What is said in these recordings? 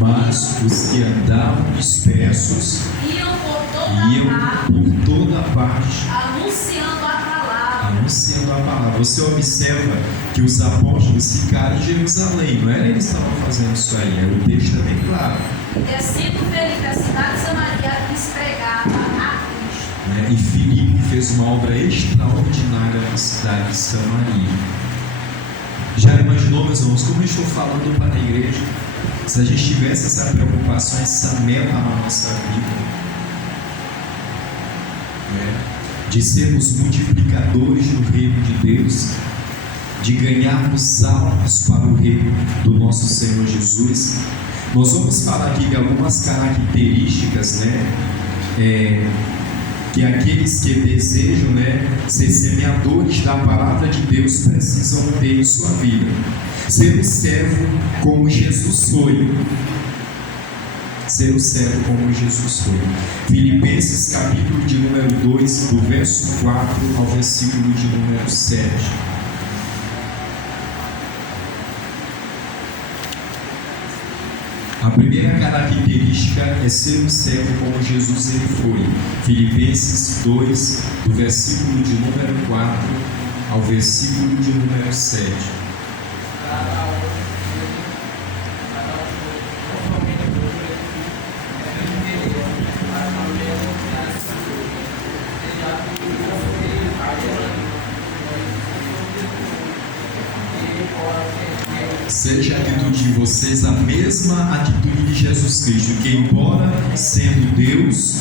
Mas os que andavam dispersos iam por toda parte, anunciando a palavra. Você observa que os apóstolos ficaram em Jerusalém, não era eles que estavam fazendo isso aí, o texto é bem claro. Descendo Felipe a cidade de Samaria, lhes pregava a Cristo. E Filipe fez uma obra extraordinária na cidade de Samaria. Já imaginou, meus irmãos, como eu estou falando para a igreja? Se a gente tivesse essa preocupação, essa meta na nossa vida, de sermos multiplicadores no reino de Deus, de ganharmos almas para o reino do nosso Senhor Jesus, nós vamos falar aqui de algumas características, que aqueles que desejam, ser semeadores da palavra de Deus precisam ter em sua vida. Ser um servo como Jesus foi. Ser um servo como Jesus foi. Filipenses capítulo de número 2, do verso 4 ao versículo de número 7. A primeira característica é ser um servo como Jesus ele foi. Filipenses 2, do versículo de número 4 ao versículo de número 7. Seja a atitude de vocês a mesma atitude de Jesus Cristo, que embora sendo Deus,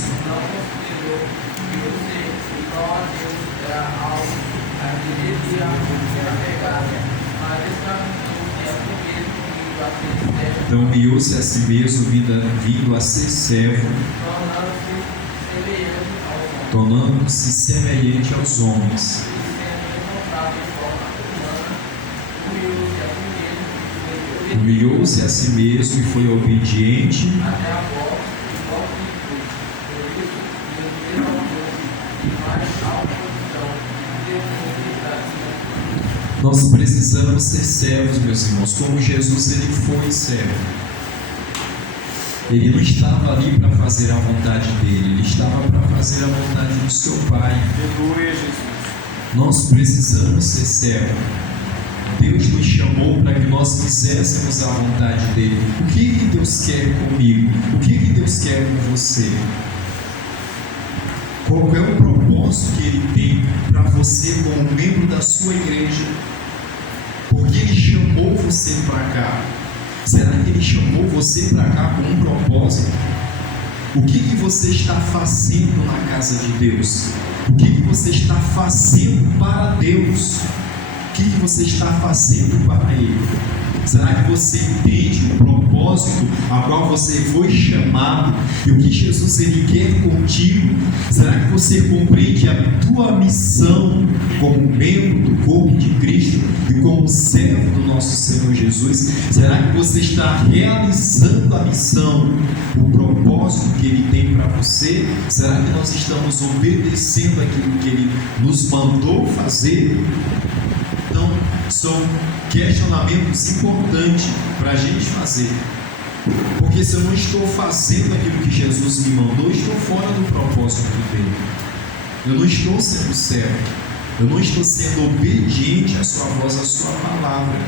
então humilhou-se a si mesmo, vindo a ser servo, tornando-se semelhante aos homens. Humilhou-se a si mesmo e foi obediente Nós precisamos ser servos, meus irmãos, como Jesus ele foi servo. Ele não estava ali para fazer a vontade dele, ele estava para fazer a vontade do seu Pai. Nós precisamos ser servos. Deus nos chamou para que nós fizéssemos a vontade dele. O que Deus quer comigo? O que Deus quer com você? Qual é o propósito que ele tem para você como membro da sua igreja? Porque ele chamou você para cá. Será que ele chamou você para cá com um propósito? O que você está fazendo na casa de Deus? O que você está fazendo para Deus? O que você está fazendo para Ele? Será que você entende o propósito a qual você foi chamado e o que Jesus ele quer contigo? Será que você compreende a tua missão como membro do corpo de Cristo e como servo do nosso Senhor Jesus? Será que você está realizando a missão, o propósito que Ele tem para você? Será que nós estamos obedecendo aquilo que Ele nos mandou fazer? Então, são questionamentos importantes para a gente fazer. Porque se eu não estou fazendo aquilo que Jesus me mandou, eu estou fora do propósito dele. Eu não estou sendo servo. Eu não estou sendo obediente à sua voz, à sua palavra.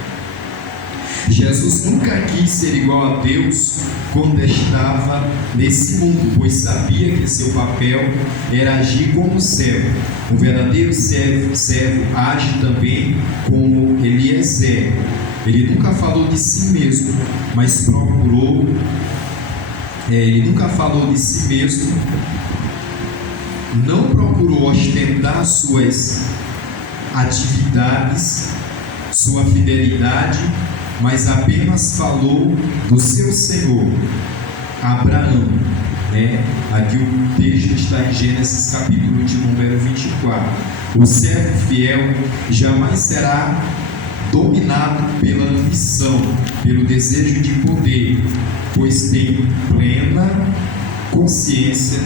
Jesus nunca quis ser igual a Deus quando estava nesse mundo, pois sabia que seu papel era agir como servo. O verdadeiro servo age também como Eliezer. Ele nunca falou de si mesmo, mas procurou. Ele nunca falou de si mesmo, não procurou ostentar suas atividades, sua fidelidade, mas apenas falou do seu Senhor, Abraão. Aqui o texto está em Gênesis capítulo de número 24. O servo fiel jamais será dominado pela ambição, pelo desejo de poder, pois tem plena consciência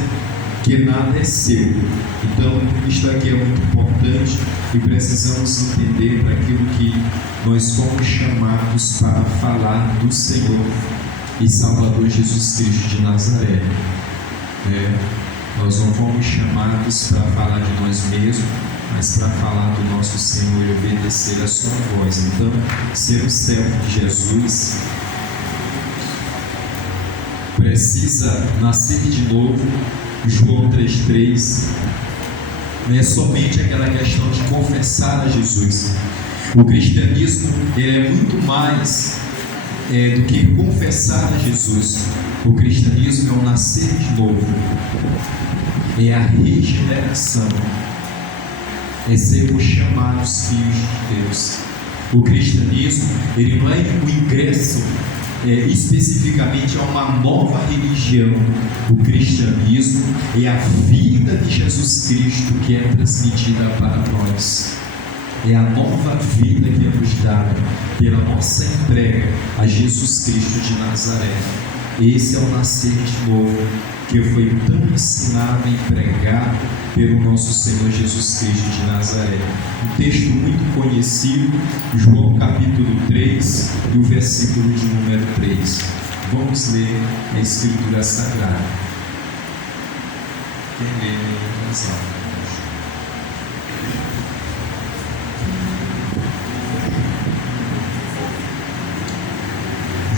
que nada é seu. Então, isto aqui é muito importante e precisamos entender aquilo que nós fomos chamados para falar do Senhor e Salvador Jesus Cristo de Nazaré. Nós não fomos chamados para falar de nós mesmos, mas para falar do nosso Senhor e obedecer a sua voz. Então, ser o servo de Jesus precisa nascer de novo. João 3,3 não é somente aquela questão de confessar a Jesus. O cristianismo é muito mais do que confessar a Jesus. O cristianismo é o nascer de novo, é a regeneração, é sermos chamados filhos de Deus. O cristianismo, ele não é o ingresso especificamente a uma nova religião. O cristianismo é a vida de Jesus Cristo que é transmitida para nós. É a nova vida que é nos dada pela nossa entrega a Jesus Cristo de Nazaré. Esse é o nascer de novo que foi tão ensinado e pregado pelo nosso Senhor Jesus Cristo de Nazaré. Um texto muito conhecido, João capítulo 3 e o versículo de número 3. Vamos ler a Escritura Sagrada. Quem lê em razão?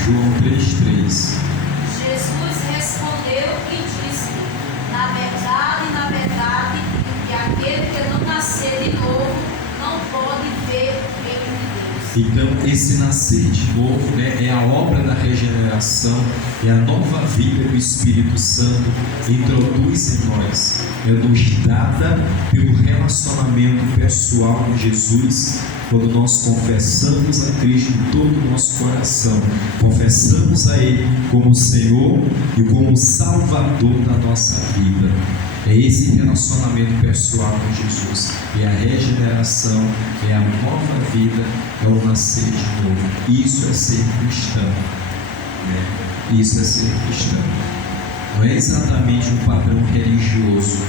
João 3,3. Jesus respondeu e disse: na verdade, que aquele que não nascer de novo não pode ver o reino de Deus. Então, esse nascer de novo é a obra da regeneração, é a nova vida que o Espírito Santo introduz em nós. É nos dada pelo relacionamento pessoal com Jesus. Quando nós confessamos a Cristo em todo o nosso coração, confessamos a Ele como Senhor e como Salvador da nossa vida. É esse relacionamento pessoal com Jesus, é a regeneração, é a nova vida, é o nascer de novo. Isso é ser cristão. Isso é ser cristão. Não é exatamente um padrão religioso,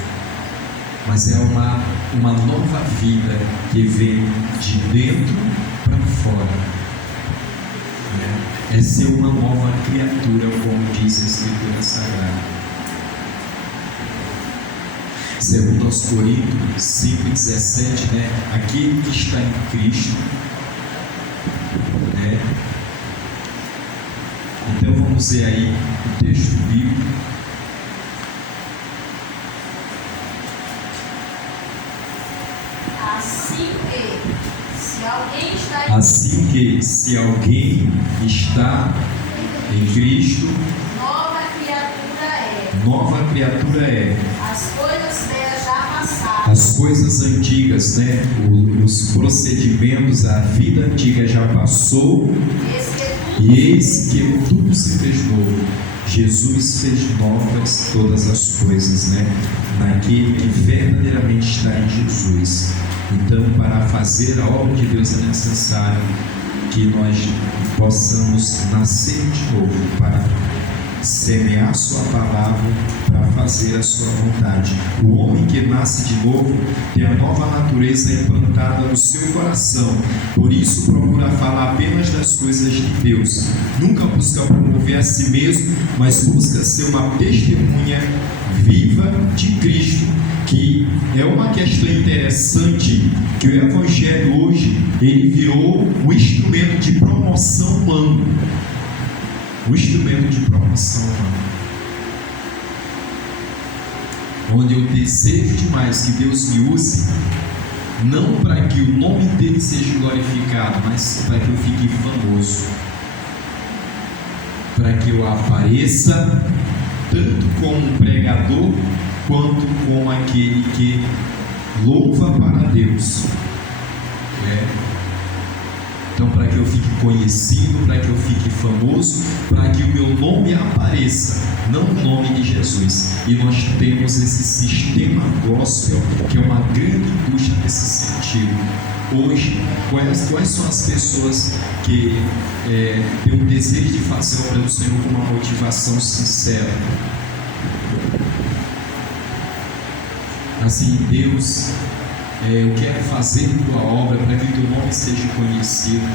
mas é uma nova vida que vem de dentro para fora. É ser uma nova criatura, como diz a Escritura Sagrada. Segundo aos Coríntios 5,17, aquele que está em Cristo, Então vamos ver aí o texto bíblico. Assim que, se alguém está em Cristo, nova criatura é. As coisas velhas já passaram. As coisas antigas, os procedimentos, a vida antiga já passou. E eis que tudo se fez novo. Jesus fez novas todas as coisas, naquele que verdadeiramente está em Jesus. Então, para fazer a obra de Deus é necessário que nós possamos nascer de novo, para semear a sua palavra, para fazer a sua vontade. O homem que nasce de novo tem a nova natureza implantada no seu coração. Por isso procura falar apenas das coisas de Deus. Nunca busca promover a si mesmo, mas busca ser uma testemunha viva de Cristo, que é uma questão interessante, que o Evangelho hoje, ele virou um instrumento de promoção humana. O instrumento de promoção humana. Onde eu desejo demais que Deus me use, não para que o nome dele seja glorificado, mas para que eu fique famoso, para que eu apareça tanto como um pregador quanto como aquele que louva para Deus. Então, para que eu fique conhecido, para que eu fique famoso, para que o meu nome apareça, não o nome de Jesus. E nós temos esse sistema gospel, que é uma grande indústria nesse sentido. Hoje, quais são as pessoas que têm o desejo de fazer a obra do Senhor com uma motivação sincera? Assim, Deus, eu quero fazer tua obra para que teu nome seja conhecido.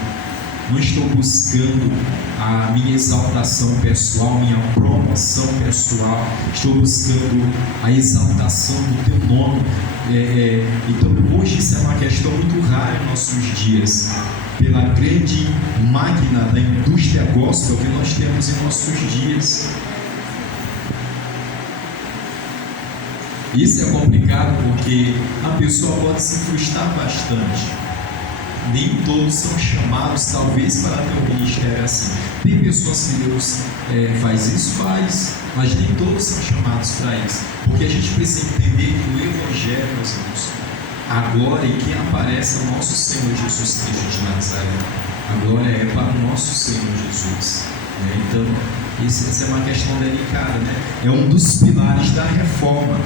não estou buscando a minha exaltação pessoal, minha promoção pessoal, estou buscando a exaltação do teu nome. Então hoje isso é uma questão muito rara em nossos dias, pela grande máquina da indústria gospel que nós temos em nossos dias. Isso é complicado porque a pessoa pode se frustrar bastante. Nem todos são chamados, talvez, para ter um ministério assim. Tem pessoas que Deus faz isso, mas nem todos são chamados para isso. Porque a gente precisa entender que o Evangelho, meus irmãos, a glória em quem aparece é o nosso Senhor Jesus Cristo de Nazaré. A glória é para o nosso Senhor Jesus. Então, essa é uma questão delicada, né? É um dos pilares da reforma.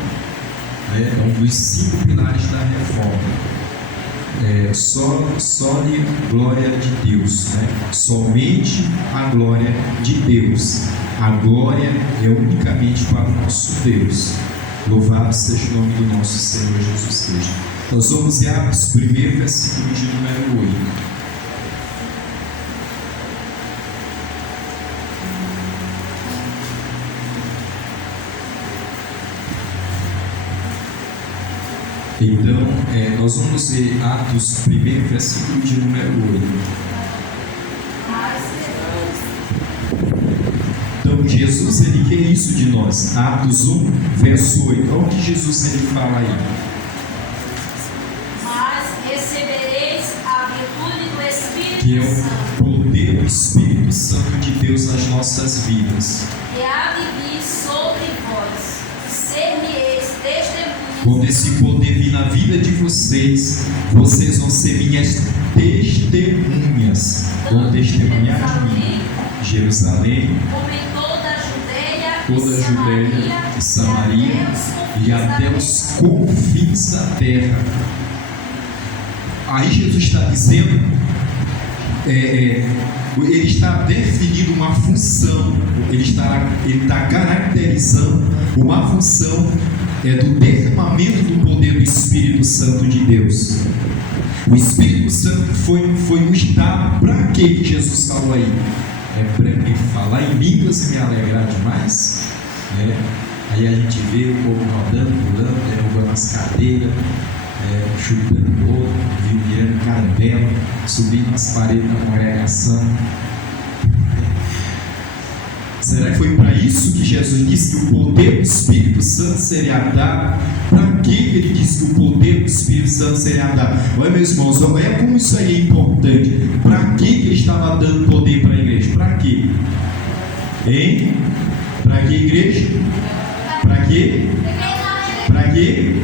É um dos 5 pilares da reforma. Só de glória de Deus, né? Somente a glória de Deus. A glória é unicamente para o nosso Deus. Louvado seja o nome do nosso Senhor Jesus Cristo. Nós vamos em Atos 1, versículo de número 8. Então, nós vamos ver Atos 1, versículo de número 8. Então, Jesus, ele quer isso de nós. Atos 1, verso 8. Olha o que Jesus ele fala aí. Mas recebereis a virtude do Espírito que é Santo. O poder do Espírito Santo de Deus nas nossas vidas. E há de vir sobre vós, ser-me-eis testemunhas. Quando esse poder vir na vida de vocês, vocês vão ser minhas testemunhas. Vão testemunhar de mim. Jerusalém, Como em toda a Judéia e Samaria e até os confins da terra. Aí Jesus está dizendo, ele está definindo uma função, ele está caracterizando uma função do derramamento do poder do Espírito Santo de Deus. O Espírito Santo foi nos dado para que Jesus falou aí? Para me falar em línguas e me alegrar demais. Aí a gente vê o povo rodando, pulando, derrubando as cadeiras, chutando o outro, virando caramelo, subindo as paredes da congregação. Será que foi para isso que Jesus disse que o poder do Espírito Santo seria dado? Para que ele disse que o poder do Espírito Santo seria dado? Olha, meus irmãos, olha como isso aí é importante. Para que ele estava dando poder para a igreja? Para quê? Hein? Para que, igreja? Para quê? Para quê?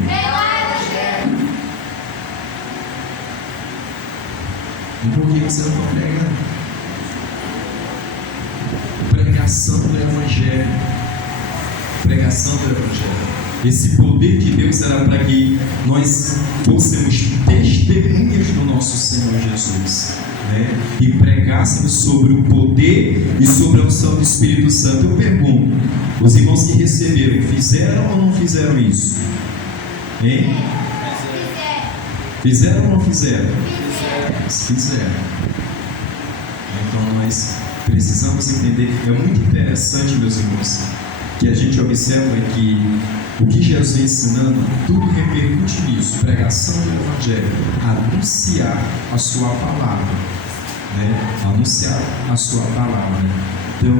E por que você não está pregando? Pregação do Evangelho. Pregação do Evangelho. Esse poder de Deus era para que nós fôssemos testemunhas do nosso Senhor Jesus, né? E pregássemos sobre o poder e sobre a unção do Espírito Santo. Eu pergunto, os irmãos que receberam, fizeram ou não fizeram isso? Hein? Fizeram ou não fizeram? Fizeram. Então nós precisamos entender, é muito interessante, meus irmãos, que a gente observa que o que Jesus vem ensinando, tudo repercute nisso, pregação do Evangelho, anunciar a sua palavra, né? Anunciar a sua palavra. Então,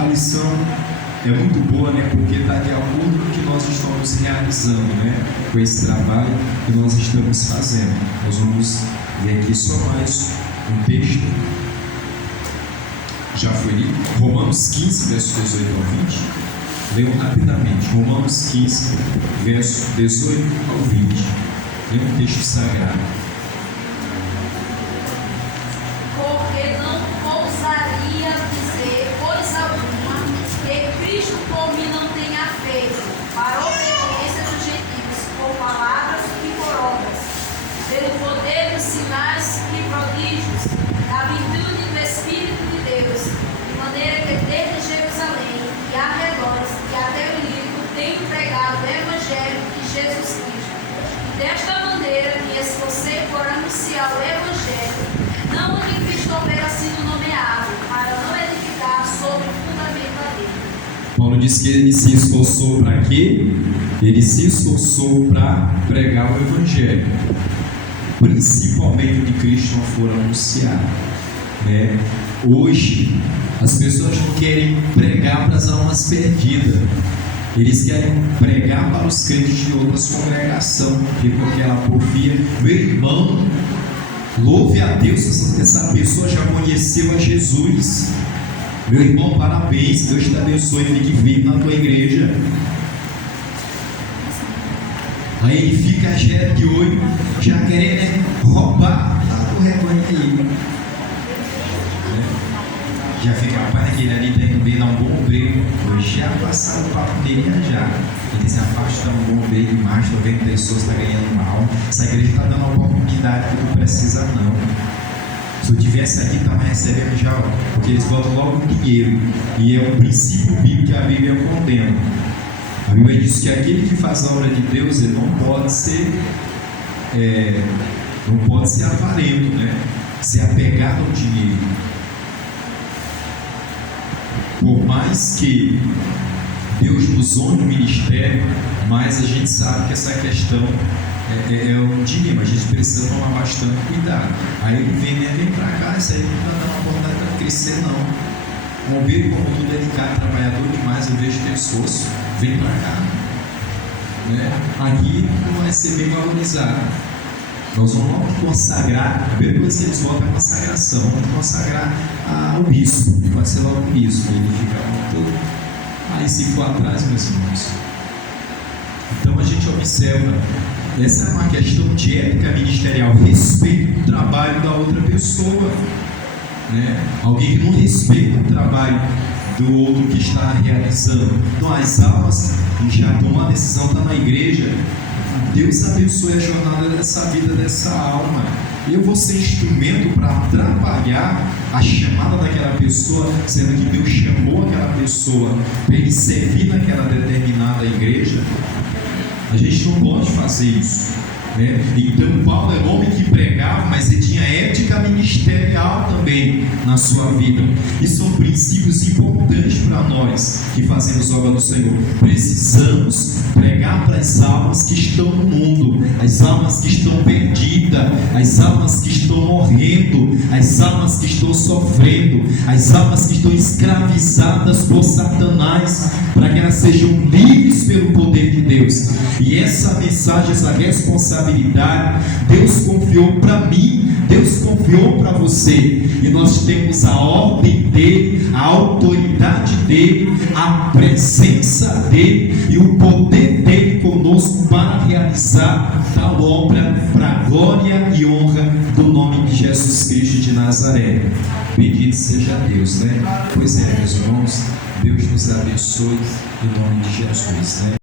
a lição é muito boa, né? Porque está de acordo com o que nós estamos realizando, né? Com esse trabalho que nós estamos fazendo. Nós vamos ver aqui só mais um texto. Já foi lido, Romanos 15, versos 18 ao 20. Leiam rapidamente, Romanos 15, versos 18 ao 20. É um texto sagrado. Porque não ousaria dizer coisa alguma que Cristo por mim não tenha feito, para a obediência dos gentios, por palavras e por obras, pelo poder dos sinais e prodígios, da virtude do Espírito de Deus, de maneira que desde Jerusalém e arredores e até o Lírico tenho pregado o Evangelho de Jesus Cristo. E desta maneira me esforcei Paulo diz que ele se esforçou para quê? Ele se esforçou para pregar o Evangelho, principalmente o que Cristo não for anunciado, né? Hoje as pessoas não querem pregar para as almas perdidas, eles querem pregar para os crentes de outras congregações, com aquela porfia. Meu irmão, louve a Deus se essa pessoa já conheceu a Jesus. Meu irmão, parabéns, Deus te abençoe, fique vivo na tua igreja. Aí ele fica de olho, já querendo roubar o rebanho aí. Já fica, rapaz, aquele ali está indo bem, dar um bom obreiro. Já passaram o papo dele já. Ele diz, rapaz, está um bom obreiro demais, estou vendo pessoas que estão ganhando mal. Essa igreja está dando uma oportunidade que não precisa não. Se eu tivesse aqui, estava recebendo já, porque eles botam logo o dinheiro. E é um princípio bíblico que a Bíblia condena. A Bíblia diz que aquele que faz a obra de Deus, ele não pode ser avarento, né? Ser apegado ao dinheiro. Por mais que Deus nos honre no ministério, mas a gente sabe que essa questão é um dilema, a gente precisa tomar bastante cuidado. Aí ele vem para cá, isso aí não vai dar uma oportunidade para crescer não. Um obreiro, como todo dedicado, trabalhador demais, eu vejo que é esforço, vem para cá, né? Aqui não vai ser bem valorizado. Nós vamos logo consagrar, a primeira coisa que eles votam é a consagração, vamos consagrar o bispo, vai ser logo o bispo, ele fica todo. Aí se for atrás, meus irmãos. Então a gente observa, essa é uma questão de ética ministerial, respeito do trabalho da outra pessoa, né? Alguém que não respeita o trabalho do outro que está realizando. Então as almas, já tomou a decisão, está na igreja, Deus abençoe a jornada dessa vida, dessa alma. Eu vou ser instrumento para atrapalhar a chamada daquela pessoa, sendo que Deus chamou aquela pessoa para ele servir naquela determinada igreja. A gente não pode fazer isso, né? Então Paulo é um homem que pregava, mas ele tinha ética ministerial também na sua vida. E são princípios importantes para nós que fazemos obra do Senhor. Precisamos pregar para as almas que estão no mundo, as almas que estão perdidas, as almas que estão morrendo, as almas que estão sofrendo, as almas que estão escravizadas por Satanás, para que elas sejam livres pelo poder de Deus. E essa mensagem, essa responsabilidade, Deus confiou para mim, Deus confiou para você, e nós temos a ordem dele, a autoridade dele, a presença dele e o poder dele conosco para realizar tal obra para a glória e honra do nome de Jesus Cristo de Nazaré. Bendito seja Deus, né? Pois é, meus irmãos, Deus nos abençoe em nome de Jesus, né?